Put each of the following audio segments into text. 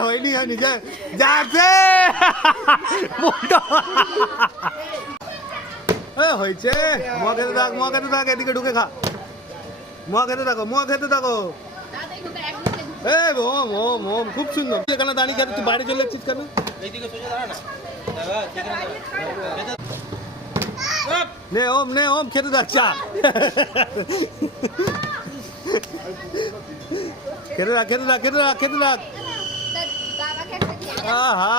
হয়নি হয়নি যাচ্ছে হয়েছে মোয়া খেতে থাক এদিকে ঢুকে খা মোয়া খেতে থাকো ওম ওম ওম খুব সুন্দর এখানে দাঁড়িয়ে খেতে তুই বাইরে চলে যাচ্ছিস কেন নে ওম খেতে থাক চা খেতে থাক আহা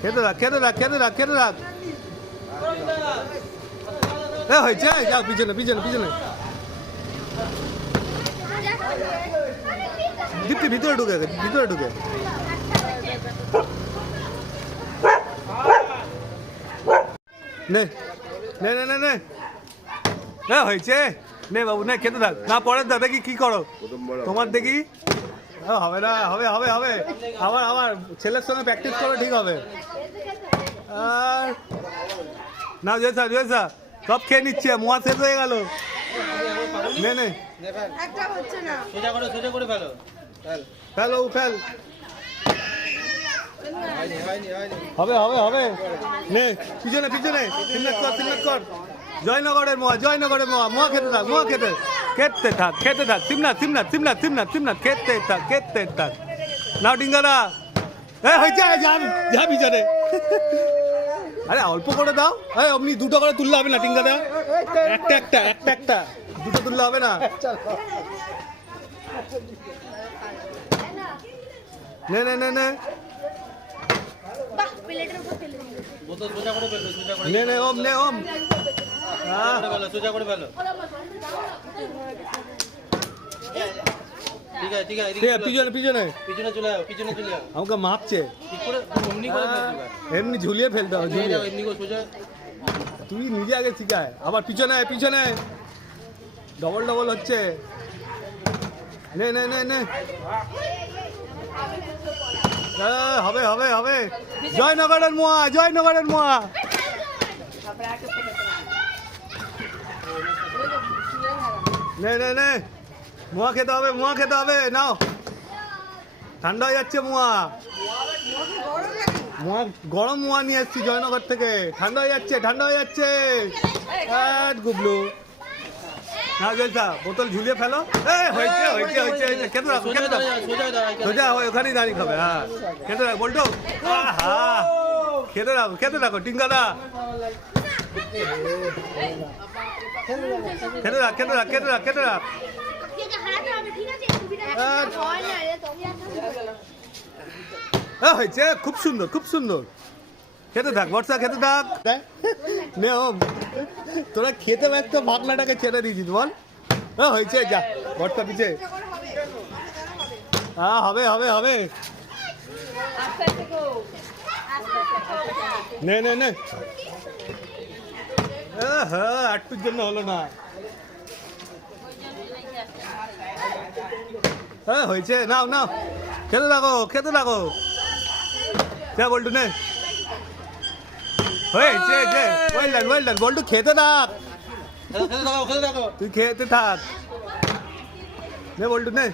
খেতে থাক হয়েছে যাও পিছনে দীপ্তি ভিতরে ঢুকে নে হয়েছে নে বাবু নে খেতে থাক না পরের দা দেখি কি করো তোমার দেখি হবে না হবে আবার ছেলের সঙ্গে প্র্যাকটিস করো ঠিক হবে আর না জয়সা সব খেয়ে নিচ্ছে মোয়া শেষ হয়ে গেল নে ফেল হবে নে পিছনে সিমনাথ কর জয়নগরের মোয়া খেতে থাক সিমনাথ খেতে থাক নাও ডিঙ্গাদা হয়েছে যা পিছনে আরে অল্প করে দাও অমনি দুটো করে তুললে হবে না টিঙ্গাদা একটা দুটো তুললে হবে না নে ওম পিছনে চলে আমাকে মাপছে এমনি ঝুলিয়ে ফেলতে হবে তুই নিজে আগে শিখায় আবার পিছনে ডবল হচ্ছে নে হবে জয়নগরের মোয়া নে মোয়া খেতে হবে নাও ঠান্ডা হয়ে যাচ্ছে মোয়া গরম মোয়া নিয়ে এসছি জয়নগর থেকে ঠান্ডা হয়ে যাচ্ছে গুবলু না জয়সা বোতল ঝুলিয়ে ফেলো হয়েছে খেতে রাখো সোজা ওখানেই দাঁড়িয়ে খাবে হ্যাঁ খেতে রাখো বলতো খেতে রাখো টিঙ্গাদা খেতে রাখ হয়েছে খুব সুন্দর খেতে থাক বর্ষা খেতে থাক নে ওম তোরা খেতে ব্যস্ত ভাগনাটাকে ছেড়ে দিয়েছিস বল হয়েছে যা বর্ষা পিছে হবে নে আটটুর জন্য হলো না হয়েছে নাও খেতে থাকো বল্টু নে হয়েছে ওয়েল ডান বল্টু খেতে থাক তুই খেতে থাক নে বল্টু নে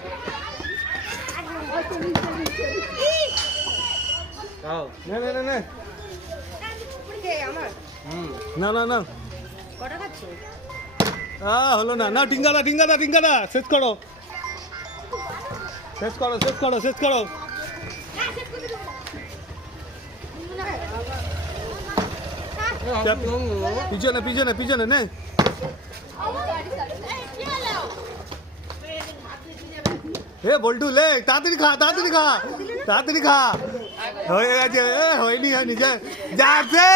না হলো না টিঙ্গাদা শেষ করো পিছনে নে বল্টু লে তাড়াতাড়ি খা হয়ে গেছে হয়নি যাচ্ছে